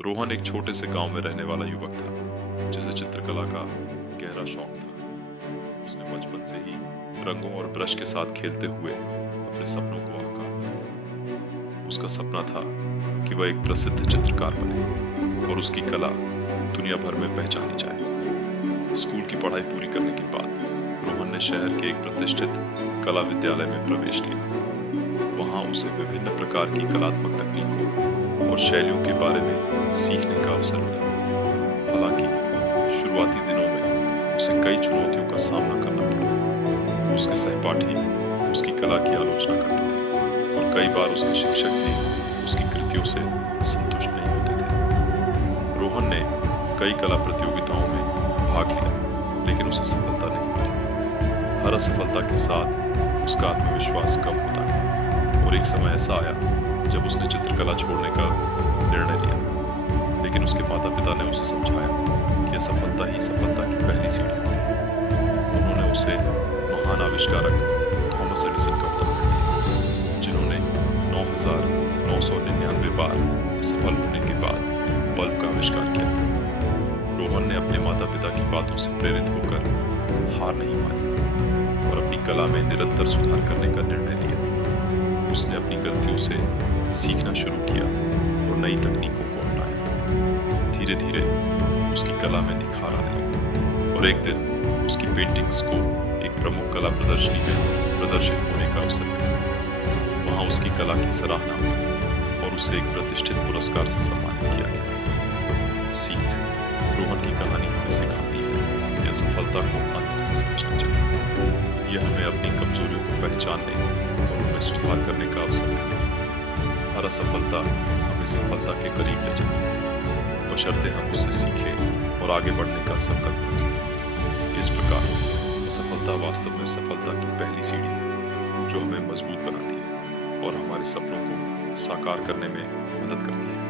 रोहन एक छोटे से गांव में रहने वाला युवक था जिसे चित्रकला का गहरा शौक था। उसने बचपन से ही रंगों और ब्रश के साथ खेलते हुए अपने सपनों को आकार दिया। उसका सपना था कि वह एक प्रसिद्ध चित्रकार बने और उसकी कला दुनिया भर में पहचानी जाए। स्कूल की पढ़ाई पूरी करने के बाद रोहन ने शहर के एक प्रतिष्ठित कला विद्यालय में प्रवेश लिया। वहां उसे विभिन्न प्रकार की कलात्मक तकनीकों और शैलियों के बारे में सीखने का अवसर मिला। हालांकि शुरुआती दिनों में उसे कई चुनौतियों का सामना करना पड़ा। उसके सहपाठी उसकी कला की आलोचना करते थे और कई बार उसके शिक्षक भी उसकी कृतियों से संतुष्ट नहीं होते थे। रोहन ने कई कला प्रतियोगिताओं में भाग लिया, लेकिन उसे सफलता नहीं मिली। हर असफलता के साथ उसका आत्मविश्वास कम होता गया और एक समय ऐसा आया जब उसने चित्रकला छोड़ने का निर्णय लिया। लेकिन उसके माता पिता ने उसे समझाया कि असफलता ही सफलता की पहली सीढ़ी होती है। उन्होंने उसे महान आविष्कारक थॉमस एडिसन का उदाहरण दिया, जिन्होंने 9,999 बार सफल होने के बाद बल्ब का आविष्कार किया था। रोहन ने अपने माता पिता की बातों से प्रेरित होकर हार नहीं मानी और अपनी कला में निरंतर सुधार करने का निर्णय लिया। उसने अपनी गलतियों से सीखना शुरू किया और नई तकनीकों को अपनाया। धीरे धीरे उसकी कला में निखार आने लगा और एक दिन उसकी पेंटिंग्स को एक प्रमुख कला प्रदर्शनी में प्रदर्शित होने का अवसर मिला। वहां उसकी कला की सराहना हुई और उसे एक प्रतिष्ठित पुरस्कार से सम्मानित किया गया। सीख: रोहन की कहानी हमें सिखाती है कि असफलता को अंत नहीं समझना चाहिए। यह हमें अपनी कमजोरियों को पहचानने और उनमें सुधार करने का अवसर देती है। हर असफलता हमें सफलता के करीब ले जाती है, बशर्ते हम उससे सीखें और आगे बढ़ने का संकल्प रखें। इस प्रकार असफलता वास्तव में सफलता की पहली सीढ़ी है, जो हमें मजबूत बनाती है और हमारे सपनों को साकार करने में मदद करती है।